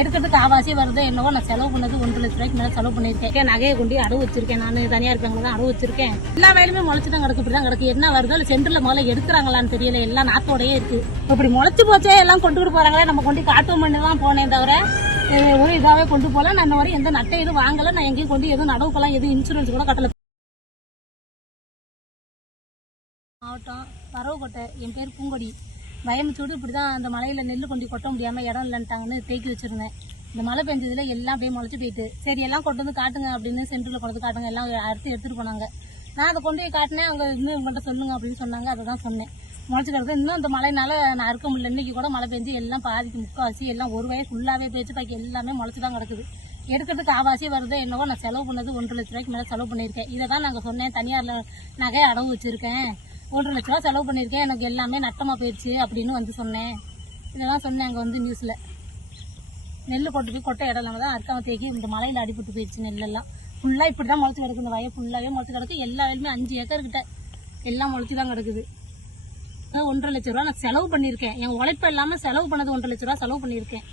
எடுக்கிறதுக்கு ஆவாசியே வருது என்னவோ நான் செலவு பண்ணது ஒன்று லட்ச ரூபாய்க்கு மேலே செலவு பண்ணியிருக்கேன். நகையை கொண்டு அடவு வச்சிருக்கேன் நான்? தனியாக இருக்கிறவங்க தான் அடவு வச்சிருக்கேன். எல்லா வேலையுமே முளைச்சு தான் கிடக்கு இப்படி தான் கிடக்கு. என்ன வருதோ இல்லை சென்டரில் முதல்ல எடுக்கிறாங்களான்னு தெரியல. எல்லாம் நாத்தோடையே இருக்கு. இப்படி முளைச்சு போச்சே எல்லாம் கொண்டுட்டு போறாங்களே நம்ம கொண்டு காட்டும் பண்ணி தான் போனேன் தவிர ஒரு இதாகவே கொண்டு போகல. நான் இந்த வரை எந்த நட்டை எதுவும் வாங்கலை. நான் எங்கேயும் கொண்டு எதுவும் நடவுக்கெல்லாம் எதுவும் இன்சூரன்ஸ் கூட கட்டல. மாவட்டம் பரவக்கோட்டை என் பேர் பூங்கொடி. பயமுத்தோடு இப்படி தான் அந்த மலையில் நெல் கொண்டு கொட்ட முடியாமல் இடம் இல்லைன்ட்டாங்கன்னு தேக்கி வச்சுருந்தேன். இந்த மழை பெஞ்சதில் எல்லாம் அப்படியே முளைச்சி போயிட்டு சரி எல்லாம் கொண்டு வந்து காட்டுங்க அப்படின்னு சென்டரில் கொண்டு வந்து காட்டுங்க எல்லாம் அறுத்து எடுத்துகிட்டு போனாங்க. நான் அதை கொண்டு போய் காட்டினேன் அவங்க இன்னும் உங்கள்கிட்ட சொல்லுங்க அப்படின்னு சொன்னாங்க அதை தான் சொன்னேன். முளைச்சி இன்னும் இந்த மழைனால நான் அறுக்க முடியல. இன்னைக்கு கூட மழை பெஞ்சு எல்லாம் பாதிக்கு முக்கால்வாசி எல்லாம் ஒரு வயசு ஃபுல்லாகவே பேச்சு பாக்கி எல்லாமே முளைச்சி தான் கிடக்குது. எடுக்கிறதுக்கு ஆவாசி வருது. என்னவோ நான் செலவு பண்ணது ஒன்றரை லட்ச ரூபாய்க்கு மேலே செலவு பண்ணியிருக்கேன். இதை தான் நாங்கள் சொன்னேன். தனியாரில் நகை அடவு வச்சுருக்கேன். ஒன்றரை லட்ச ரூபா செலவு பண்ணியிருக்கேன். எனக்கு எல்லாமே நட்டமாக போயிடுச்சு அப்படின்னு வந்து சொன்னேன். இதெல்லாம் சொன்னேன் அங்கே வந்து நியூஸில் நெல் கொண்டு போய் கொட்டை இடம் இல்லாமல் தான் அறுக்காம தேக்கி இந்த மலையில் அடிபட்டு போயிடுச்சு நெல்லெல்லாம். ஃபுல்லாக இப்படி தான் முளைச்சி கிடக்கு இந்த வயல் ஃபுல்லாகவே முளைச்சி கிடக்கு. எல்லா வயலுமே அஞ்சு ஏக்கர் கிட்ட எல்லாம் முளைச்சி தான் கிடக்குது. அதான் ஒன்றரை லட்ச ரூபா நான் செலவு பண்ணியிருக்கேன். என் உழைப்பு இல்லாமல் செலவு பண்ணது ஒன்றரை லட்ச ரூபா செலவு பண்ணியிருக்கேன்.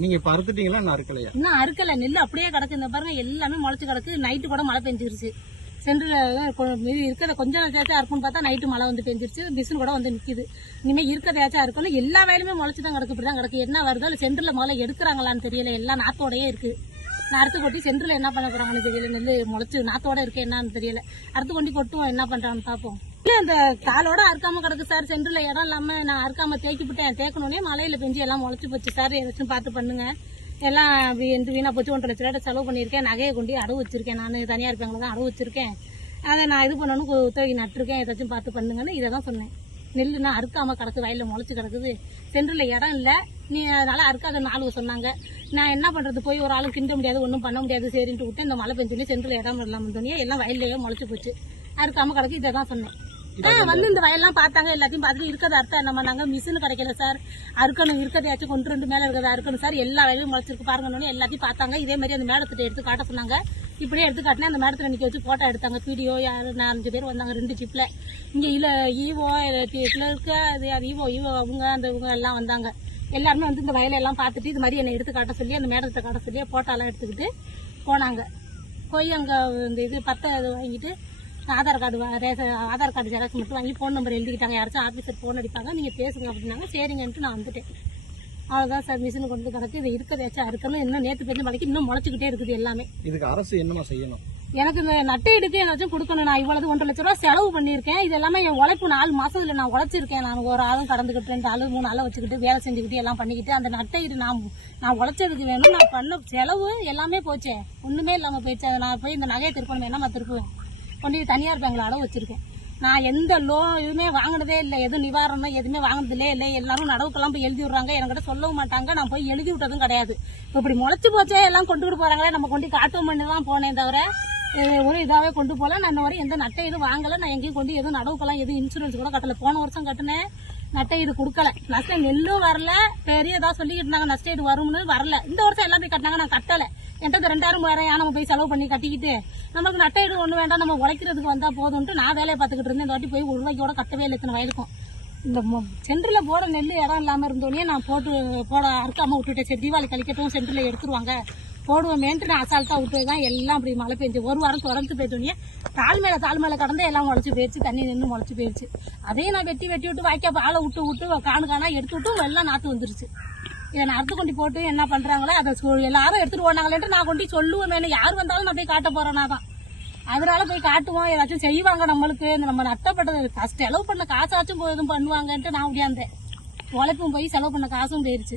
நீங்க இப்ப அறுத்துட்டீங்களா? நான் அறுக்கலையா? இன்னும் அறுக்கல. நெல் அப்படியே கிடக்கு. இந்த பாருங்க எல்லாமே முளைச்சு கிடக்கு. நைட்டு கூட மழை பெஞ்சிருச்சு. சென்டரில் மீதி இருக்கிறத கொஞ்சம் நேரத்தாச்சும் இருக்கும்னு பார்த்தா நைட்டு மழை வந்து பெஞ்சிருச்சு. பிசுன் கூட வந்து நிற்கிது இனிமேல் இருக்கிறதையாச்சும் இருக்கணும் எல்லா வேலையுமே முளைச்சு தான் கிடக்கு. இப்படி தான் கிடக்கு. என்ன வருதோ இல்லை சென்டரில் முதல்ல எடுக்கிறாங்களான்னு தெரியல. எல்லாம் நாத்தோடையே இருக்குது நான் அறுத்து கொட்டி சென்டரில் என்ன பண்ண போகிறாங்கன்னு தெரியல. நெல் முளைச்சு நாத்தோட இருக்கு. என்னன்னு தெரியல. அறுத்து கொண்டு கொட்டுவோம். என்ன பண்ணுறான்னு பார்ப்போம். இல்லை அந்த காலோட அறுக்காம கிடக்கு சார். சென்ட்ரில் இடம் இல்லாமல் நான் அறுக்காம தேக்கி விட்டேன் தேக்கணுன்னே மழையில் பெஞ்சு எல்லாம் முளைச்சு போச்சு. சார் ஏதாச்சும் பார்த்து பண்ணுங்க. எல்லாம் அப்படி எந்த வீணா போச்சு ஒன்றரை லட்ச ரூபாய் செலவு பண்ணியிருக்கேன். நகையை கொண்டு அடவு வச்சிருக்கேன் நான் தனியார் பேங்க்ல தான் அடவு வச்சிருக்கேன். அதை நான் இது பண்ணணும் தூக்கி நட்டிருக்கேன். ஏதாச்சும் பார்த்து பண்ணுங்கன்னு இதை தான் சொன்னேன். நெல்லுனா அறுக்காமல் கிடக்கு வயலில் முளைச்சி கிடக்குது. சென்றில் இடம் இல்லை. நீ அதனால அறுக்காத நாலு சொன்னாங்க. நான் என்ன பண்ணுறது போய் ஒரு ஆளு கிண்ட முடியாது ஒன்றும் பண்ண முடியாது சரின்ட்டு விட்டு இந்த மழை பெஞ்சோடனே சென்றில் இடம் இல்லாமல் தோணியா எல்லாம் வயல்லையே முளைச்சி போச்சு. அறுக்காமல் கிடக்கு இதை தான் சொன்னேன். வந்து இந்த வயல்லாம் பார்த்தாங்க எல்லாத்தையும் பார்த்துட்டு இருக்கிறத அர்த்தம் என்ன பண்ணாங்க மிஷின் கிடைக்கல சார் அறுக்கணும் இருக்கிறதையாச்சும் கொண்டு ரெண்டு மேல இருக்கிறத அறுக்கணும் சார் எல்லா வயலும் முளைச்சிருக்கு பாருங்கன்னு எல்லாத்தையும் பார்த்தாங்க. இதே மாதிரி அந்த மேடத்திட்ட எடுத்து காட்ட சொன்னாங்க. இப்படியே எடுத்து காட்டினேன் அந்த மேடத்துல நிக்க வச்சு போட்டோ எடுத்தாங்க. வீடியோ யாரு? நாலஞ்சு பேர் வந்தாங்க ரெண்டு ஜிப்ல இங்க இல்ல ஈவோ கிளர்க்கு அது அது ஈவோ ஈவோ அவங்க அந்த இவங்க எல்லாம் வந்தாங்க. எல்லாருமே வந்து இந்த வயலெல்லாம் பார்த்துட்டு இது மாதிரி என்னை எடுத்து காட்ட சொல்லி அந்த மேடத்தை காட்ட சொல்லி போட்டோலாம் எடுத்துக்கிட்டு போனாங்க. போய் அங்கே இந்த இது பத்தை வாங்கிட்டு Aadhaar card ration Aadhaar card xerox மட்டும் வாங்கி ஃபோன் நம்பர் எழுதிக்கிட்டாங்க. யாராச்சும் ஆஃபீஸர் ஃபோன் அடிப்பாங்க. நீங்கள் பேசுங்க அப்படின்னாங்க. சரிங்கன்ட்டு நான் வந்துட்டேன். அவ்வளோதான் சார் மிஷின் கொண்டு கிடக்கு. இது இருக்கிறதாச்சும் அறுக்கணும். இன்னும் நேற்று பெஞ்ச மழைக்கு இன்னும் முளைச்சிக்கிட்டே இருக்குது எல்லாமே. இதுக்கு அரசு என்னமா செய்யணும்? எனக்கு இந்த நட்டை எடுத்து ஏதாச்சும் கொடுக்கணும். நான் இவ்வளவு ஒன்றரை லட்ச ரூபா செலவு பண்ணியிருக்கேன். இது எல்லாமே என் உழைப்பு நாலு மாசத்துல நான் உழைச்சிருக்கேன். நான் ஒரு ஆளும் கடந்துக்கிட்டு ரெண்டு ஆளு மூணு ஆளை வச்சுக்கிட்டு வேலை செஞ்சுக்கிட்டு எல்லாம் பண்ணிக்கிட்டு அந்த நட்டை இடு நான் நான் உழைச்சதுக்கு வேணும். நான் பண்ண செலவு எல்லாமே போச்சே. ஒண்ணுமே இல்லாம போயிடுச்சு. நான் போய் இந்த நகையை திருப்பணும்? என்னமா திருப்புவேன்? கொண்டு தனியார் பேங்கில் அடவு வச்சிருக்கேன். நான் எந்த லோன் எதுவுமே வாங்கினதே இல்லை. எதுவும் நிவாரணம் எதுவுமே வாங்கினதுலே இல்லை. எல்லாரும் நடவுக்கெல்லாம் போய் எழுதி விடுறாங்க. என்கிட்ட சொல்லவும் மாட்டாங்க. நான் போய் எழுதி விட்டதும் கிடையாது. இப்படி முளைச்சு போச்சே எல்லாம் கொண்டுட்டு போறாங்களே. நம்ம கொண்டு காட்டும் பண்ணி தான் போனேன் தவிர ஒரு இதாகவே கொண்டு போகல. நான் வரை எந்த நட்டை எதுவும் வாங்கலை. நான் எங்கேயும் கொண்டு எதுவும் நடவுக்கெல்லாம் எதுவும் இன்சூரன்ஸ் கூட கட்டல. போன வருஷம் கட்டினேன். நட்டை இது கொடுக்கல. நஷ்டம் நெல்லும் வரல. பெரிய ஏதாவது சொல்லிக்கிட்டு இருந்தாங்க. நஷ்டம் இது வரும்னு வரல. இந்த வருஷம் எல்லாமே கட்டினாங்க. நான் கட்டலை. என்கிட்ட இந்த ரெண்டாயிரம் மூவாயிரம் ஏன் நம்ம போய் செலவு பண்ணி கட்டிக்கிட்டு நம்மளுக்கு நட்ட ஈடு ஒண்ணு வேண்டாம் நம்ம உழைக்கிறதுக்கு வந்தால் போதும்ட்டு நான் வேலையை பார்த்துக்கிட்டு இருந்தேன். இந்த வாட்டி போய் ஒரு ரூபாய்க்கு கூட கட்டவே இல்லை இத்தனை வயலுக்கும் இந்த சென்டரில் போட நெல் இடம் இல்லாமல் இருந்தோடனே நான் போட்டு போட அறுக்காமல் விட்டுட்டேன். சரி தீபாவளி கழிக்கட்டும் சென்டரில் எடுத்துருவாங்க. போடுவோமேன்ட்டு நான் அசால்ட்டாக விட்டு தான் எல்லாம் அப்படி மழை பெஞ்சு. ஒரு வாரம் தொடர்ந்து போயிட்டோன்னே தாழ் மேலே தாழ் மேலே கடந்து எல்லாம் முளைச்சி போயிடுச்சு தண்ணி நின்று முளைச்சி போயிடுச்சு அதையும் நான் வெட்டி வெட்டி விட்டு வாய்க்கா ஆளை விட்டு விட்டு காணு காணா எடுத்து விட்டு எல்லாம் நாற்று வந்துருச்சு. இதை நான் அறுத்து கொண்டு போட்டு என்ன பண்றாங்களோ அதை சொ- எல்லாரும் எடுத்துட்டு போனாங்களேன்ட்டு நான் கொண்டு சொல்லுவேன் யார் வந்தாலும் நான் போய் காட்ட போறேன்னா தான் அதனால போய் காட்டுவோம். ஏதாச்சும் செய்வாங்க நம்மளுக்கு. இந்த நம்ம நட்டப்பட்டது ஃபஸ்ட் செலவு பண்ண காசாச்சும் போய் எதுவும் பண்ணுவாங்கன்ட்டு நான் அப்படியாந்தேன் உழைப்பும் போய் செலவு பண்ண காசும் போயிருச்சு.